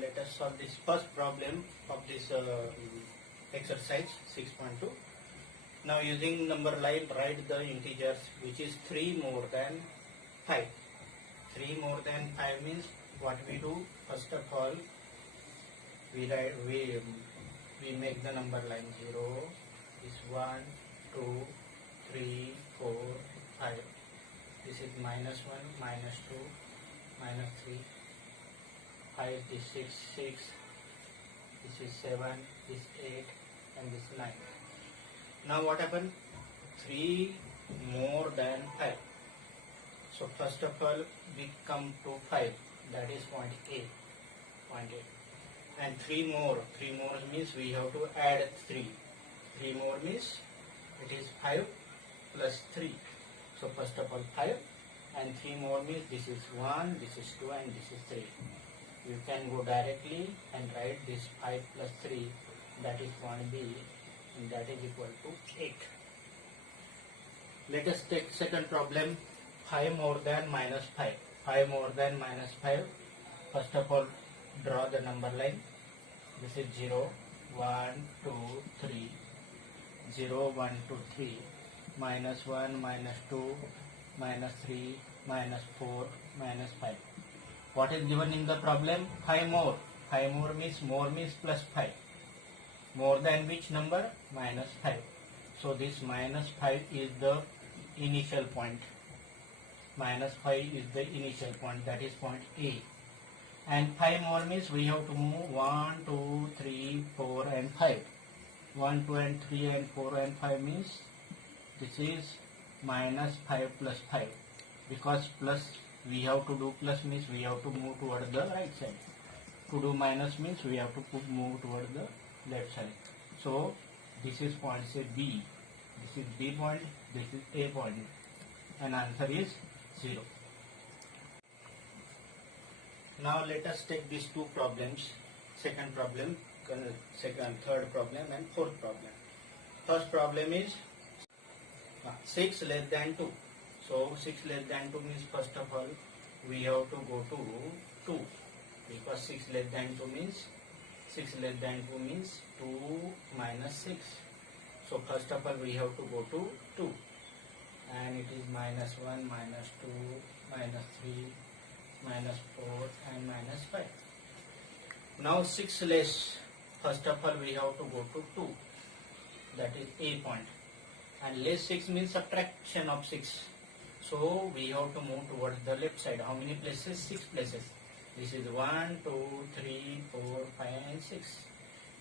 let us solve this first problem of this exercise 6.2. Now using number line, write the integers which is 3 more than 5. 3 more than 5 means what we do? First of all, we make the number line 0, is 1, 2, 3, 4, 5. This is minus 1, minus 2, minus 3, 5, this is 6, this is 7, this is 8, and this is 9. Now what happened? 3 more than 5. So first of all, we come to 5, that is point A. And 3 more means we have to add 3. 3 more means it is 5 plus 3. So first of all 5, and 3 more means this is 1, this is 2, and this is 3. You can go directly and write this 5 plus 3, that is point B, and that is equal to 8. Let us take second problem, 5 more than minus 5. 5 more than minus 5. First of all, draw the number line. This is 0, 1, 2, 3. 0, 1, 2, 3. Minus 1, minus 2, minus 3, minus 4, minus 5. What is given in the problem? 5 more. 5 more means plus 5. More than which number? Minus 5. So this minus 5 is the initial point. Minus 5 is the initial point, that is point A. And 5 more means we have to move 1, 2, 3, 4 and 5. 1, 2 and 3 and 4 and 5 means this is minus 5 plus 5. Because plus we have to do plus means we have to move toward the right side. To do minus means we have to move toward the left side. So this is point say B. This is B point, this is A point. And answer is 0. Now let us take these two problems. Second problem, third problem and fourth problem. First problem is 6 less than 2. So 6 less than 2 means first of all we have to go to 2, because 6 less than 2 means 2 minus 6. So first of all we have to go to 2, and it is minus 1, minus 2, minus 3, minus 4 and minus 5. Now 6 less, first of all we have to go to 2, that is A point, and less 6 means subtraction of 6. So we have to move towards the left side. How many places? 6 places. This is 1, 2, 3, 4, 5 and 6.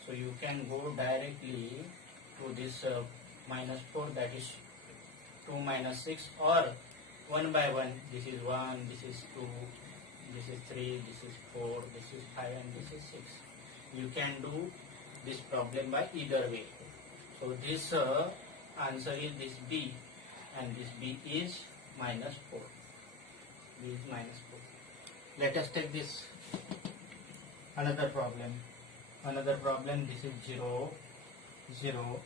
So you can go directly to this minus 4, that is 2 minus 6, or one by one. This is 1, this is 2, this is 3, this is 4, this is 5 and this is 6. You can do this problem by either way. So this answer is this B, and this B is minus 4. B is minus 4. Let us take this another problem. This is 0, 0.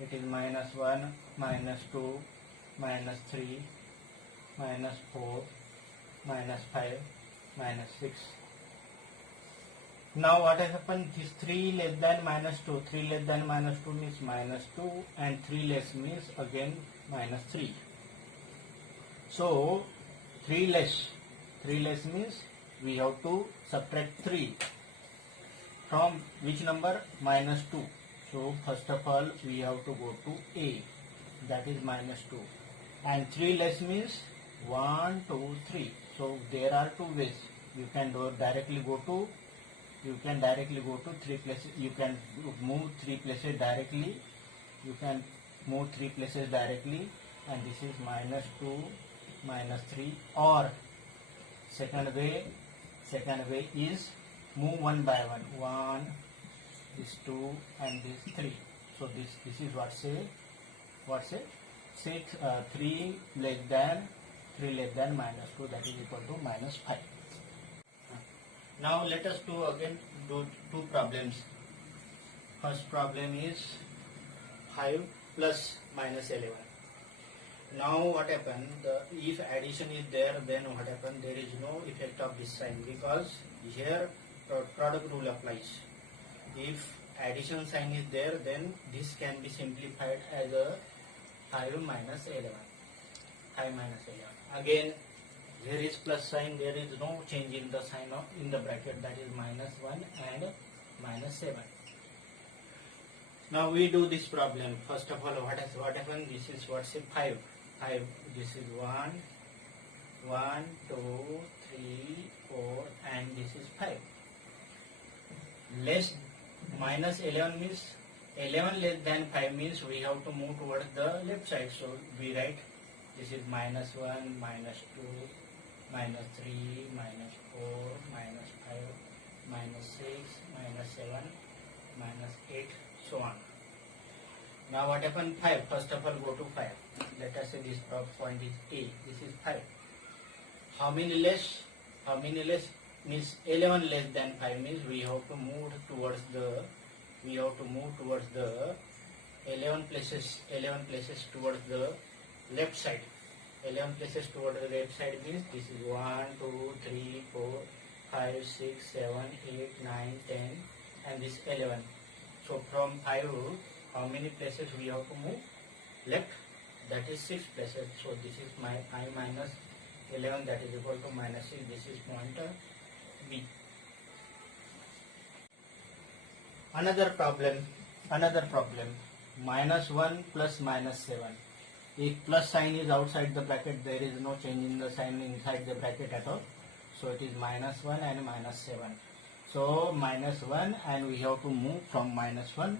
It is minus 1, minus 2, minus 3, minus 4, minus 5, minus 6. Now what has happened? This 3 less than minus 2. 3 less than minus 2 means minus 2, and 3 less means again minus 3. So 3 less means we have to subtract 3 from which number? Minus 2. So first of all we have to go to A, that is minus 2, and 3 less means 1, 2, 3. So there are two ways. You can directly go to 3 places. You can move 3 places directly. And this is minus 2, minus 3, or second way is move one by one. 1, this 2 and this 3. So this is what say 3 less than minus 2, that is equal to minus 5. Now let us do two problems. First problem is 5 plus minus 11. Now what happened? If addition is there, then what happened? There is no effect of this sign, because here product rule applies. If addition sign is there, then this can be simplified as a 5 minus 11. 5 minus 11. Again, there is plus sign, there is no change in the sign of in the bracket, that is minus 1 and minus 7. Now we do this problem. First of all, what happened? This is what's a 5. 5. This is 1, 1, 2, 3, 4, and this is 5. Less minus 11 means 11 less than 5 means we have to move towards the left side. So we write this is minus 1, minus 2, minus 3, minus 4, minus 5, minus 6, minus 7, minus 8, so on. Now what happened? 5. First of all, go to 5. Let us say this point is A. This is 5. How many less? How many less means 11 less than 5 means we have to move towards the 11 places towards the left side. 11 places towards the left side means this is 1, 2, 3, 4, 5, 6, 7, 8, 9, 10, and this 11. So from 5, how many places we have to move? Left, that is 6 places. So this is my I minus 11, that is equal to minus 6. This is point B. Another problem, minus 1 plus minus 7. If plus sign is outside the bracket, there is no change in the sign inside the bracket at all. So it is minus 1 and minus 7. So minus 1, and we have to move from minus 1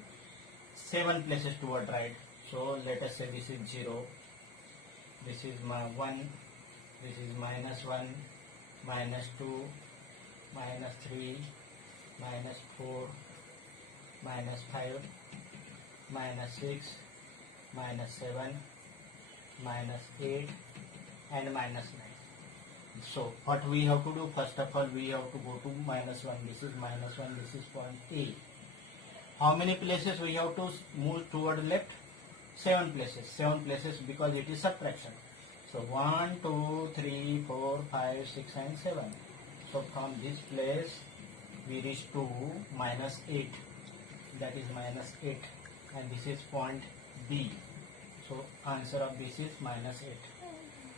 7 places toward right. So let us say this is 0, this is my 1, this is minus 1, minus 2, minus 3, minus 4, minus 5, minus 6, minus 7, minus 8, and minus 9. So what we have to do? First of all, we have to go to minus 1. This is minus 1, this is point A. How many places we have to move toward left? 7 places. 7 places because it is subtraction. So 1, 2, 3, 4, 5, 6, and 7. So from this place we reach to minus 8. That is minus 8. And this is point B. So answer of this is minus 8.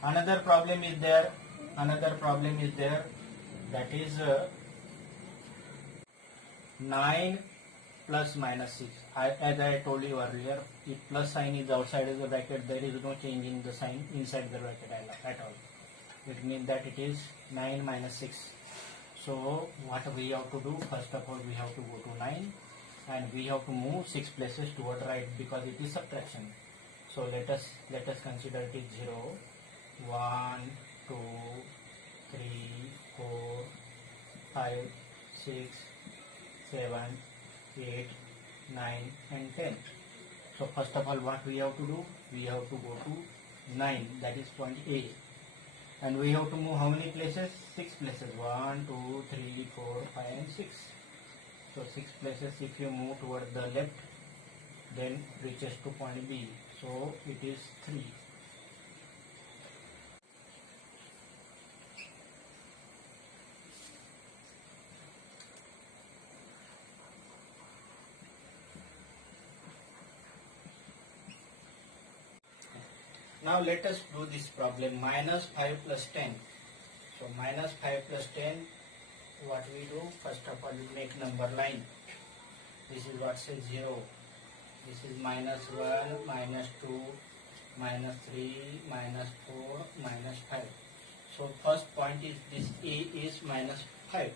Another problem is there. That is 9 plus minus 6. As I told you earlier, if plus sign is outside of the bracket, there is no change in the sign inside the bracket at all. It means that it is 9 minus 6. So what we have to do? First of all, we have to go to 9, and we have to move 6 places toward right because it is subtraction. So let us consider it is 0, 1, 2, 3, 4, 5, 6, 7, 8, 9, and 10. So first of all, what we have to do? We have to go to 9, that is point A. And we have to move how many places? 6 places. 1, 2, 3, 4, 5, and 6. So 6 places if you move toward the left, then reaches to point B. So it is 3. Now let us do this problem. Minus 5 plus 10. So minus 5 plus 10, what we do? First of all, we make number line. This is what says 0. This is minus 1, minus 2, minus 3, minus 4, minus 5. So first point is this A is minus 5.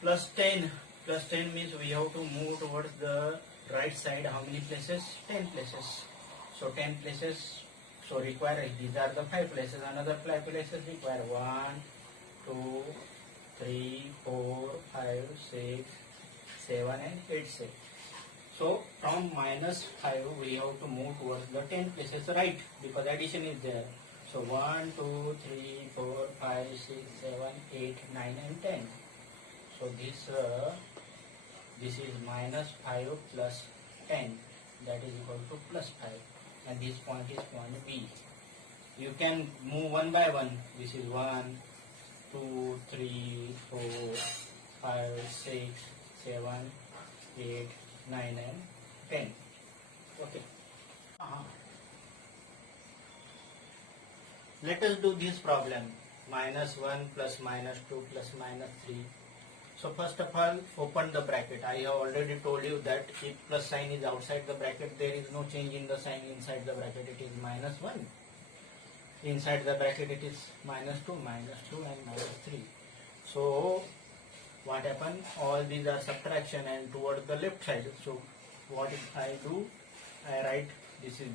Plus 10. Plus 10 means we have to move towards the right side. How many places? 10 places. So 10 places, so require, these are the 5 places, another 5 places require 1, 2, 3, 4, 5, 6, 7, and 8 6. So from minus 5 we have to move towards the 10 places right because addition is there. So 1, 2, 3, 4, 5, 6, 7, 8, 9, and 10. So this is minus 5 plus 10, that is equal to plus 5. And this point is point B. You can move one by one. This is 1, 2, 3, 4, 5, 6, 7, 8, 9 and 10. Okay. Let us do this problem. -1 plus -2 plus -3. So first of all, open the bracket. I have already told you that if plus sign is outside the bracket, there is no change in the sign inside the bracket. It is -1. Inside the bracket it is -2, -2 and -3. So what happened? All these are subtraction and toward the left side. So what I do? I write this is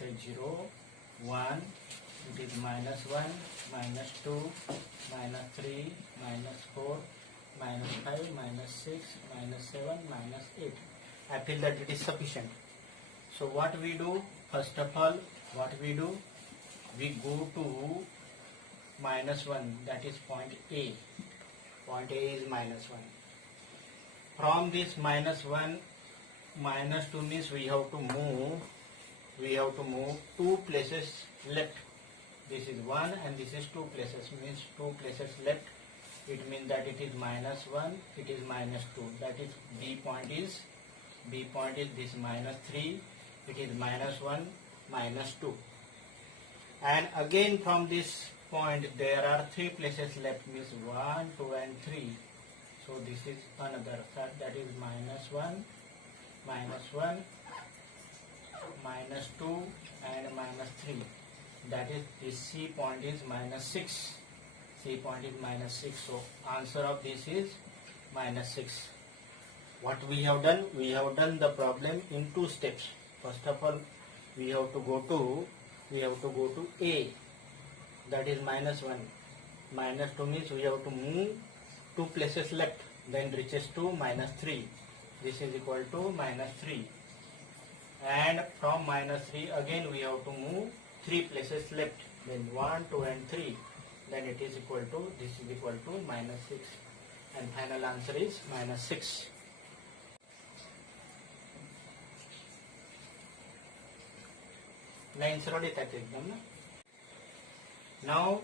a 0, 1. It is -1, -2, -3, -4, -5, -6, -7, -8. I feel that it is sufficient. So what we do? First of all, what we do? We go to -1, that is point A. Point A is -1. From this -1, -2 means we have to move 2 places left. This is 1 and this is 2 places, means 2 places left. It means that it is -1, it is -2. That is B point is this -3, it is -1, -2. And again from this point there are 3 places left, means 1, 2 and 3. So this is another, that is -1, -1, -2 and -3. That is, this C point is -6. C point is -6. So answer of this is -6. What we have done? We have done the problem in 2 steps. First of all, we have to go to A. That is -1. -2 means we have to move 2 places left, then reaches to -3. This is equal to -3. And from -3 again we have to move 3 places left, then 1, 2 and 3. Then it is equal to, this is equal to -6. And final answer is -6. Line सरळीत आहेत एकदम ना. Now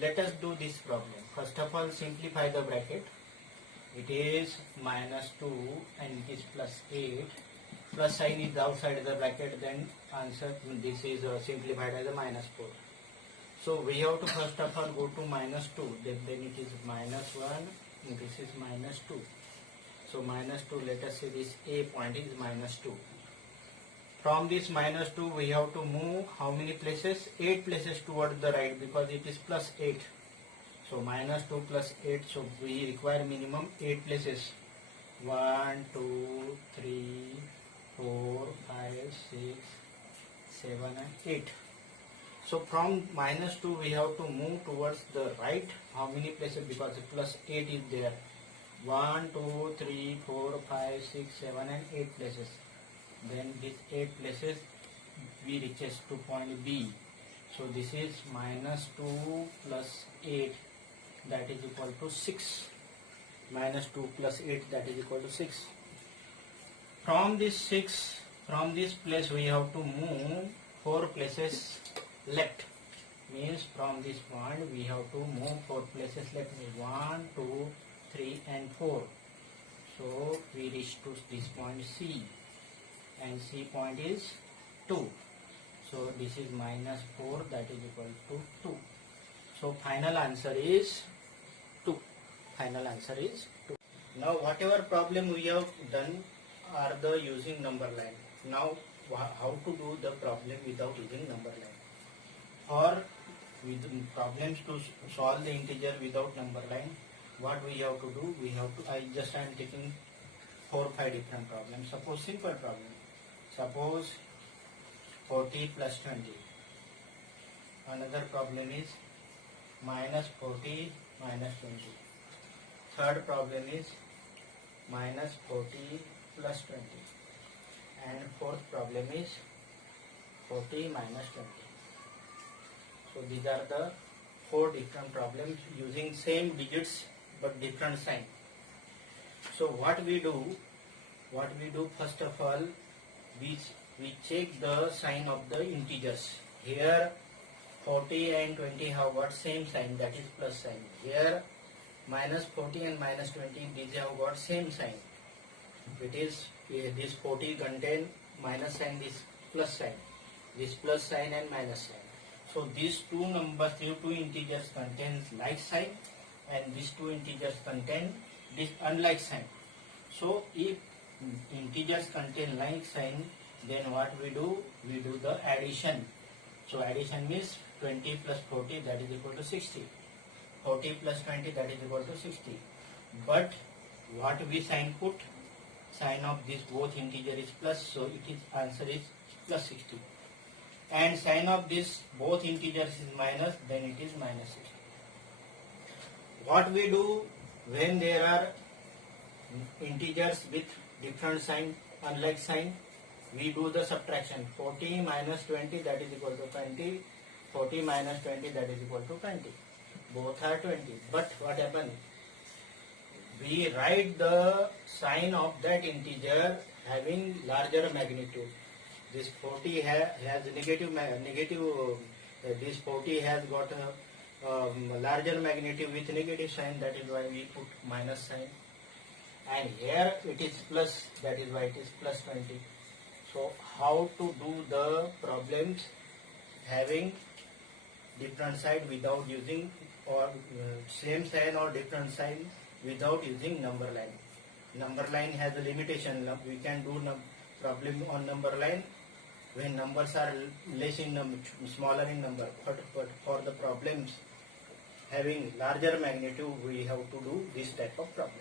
let us do this problem. First of all, simplify the bracket. It is -2 and it is +8. Plus sign is outside the bracket, then answer this is simplified as a -4. So we have to first of all go to -2, then it is -1 and this is -2. So -2, let us say this A point is -2. From this -2 we have to move how many places? 8 places toward the right, because it is +8. So -2 plus 8, so we require minimum 8 places. 1, 2, 3, 4, 5, 6, 7 and 8. So from -2 we have to move towards the right. How many places? Because +8 is there. 1, 2, 3, 4, 5, 6, 7 and 8 places. Then these 8 places we reaches to point B. So this is -2 plus 8, that is equal to 6. -2 plus 8, that is equal to 6. From this place we have to move 4 places left. Means from this point we have to move 4 places left. 1, 2, 3 and 4. So we reach to this point C. And C point is 2. So this is -4, that is equal to 2. So final answer is 2. Final answer is 2. Now whatever problem we have done are the using number line. Now how to do the problem without using number line? Or with problems to solve the integer without number line, what we have to do? We have to, I am taking 4 or 5 different problems. Suppose simple problem. Suppose 40 plus 20. Another problem is -40 minus 20. Third problem is -40 plus 20. And fourth problem is 40 minus 20. So these are the 4 different problems using same digits but different sign. So what we do first of all, we check the sign of the integers. Here 40 and 20 have got same sign, that is plus sign. Here minus 40 and minus 20, these have got same sign. It is this 40 contain minus sign, this plus sign, this plus sign and minus sign. So these two numbers, these two integers contains like sign, and these two integers contain this unlike sign. So if integers contain like sign, then what we do? We do the addition. So addition means 20 plus 40, that is equal to 60. 40 plus 20, that is equal to 60. But what we sign put? Sign of this both integer is plus, so it is answer is plus 60. And sign of this both integers is minus, then it is minus 60. What we do when there are integers with different sign, unlike sign? We do the subtraction. 40 minus 20, that is equal to 20. 40 minus 20, that is equal to 20. Both are 20. But what happens? We write the sign of that integer having larger magnitude. This 40 has negative, this 40 has got a larger magnitude with negative sign, that is why we put minus sign. And here it is plus, that is why it is plus 20. So how to do the problems having different sign without using, or same sign or different sign without using number line. Number line has a limitation. We can do problem on number line when numbers are less in number, smaller in number. But for the problems having larger magnitude, we have to do this type of problem.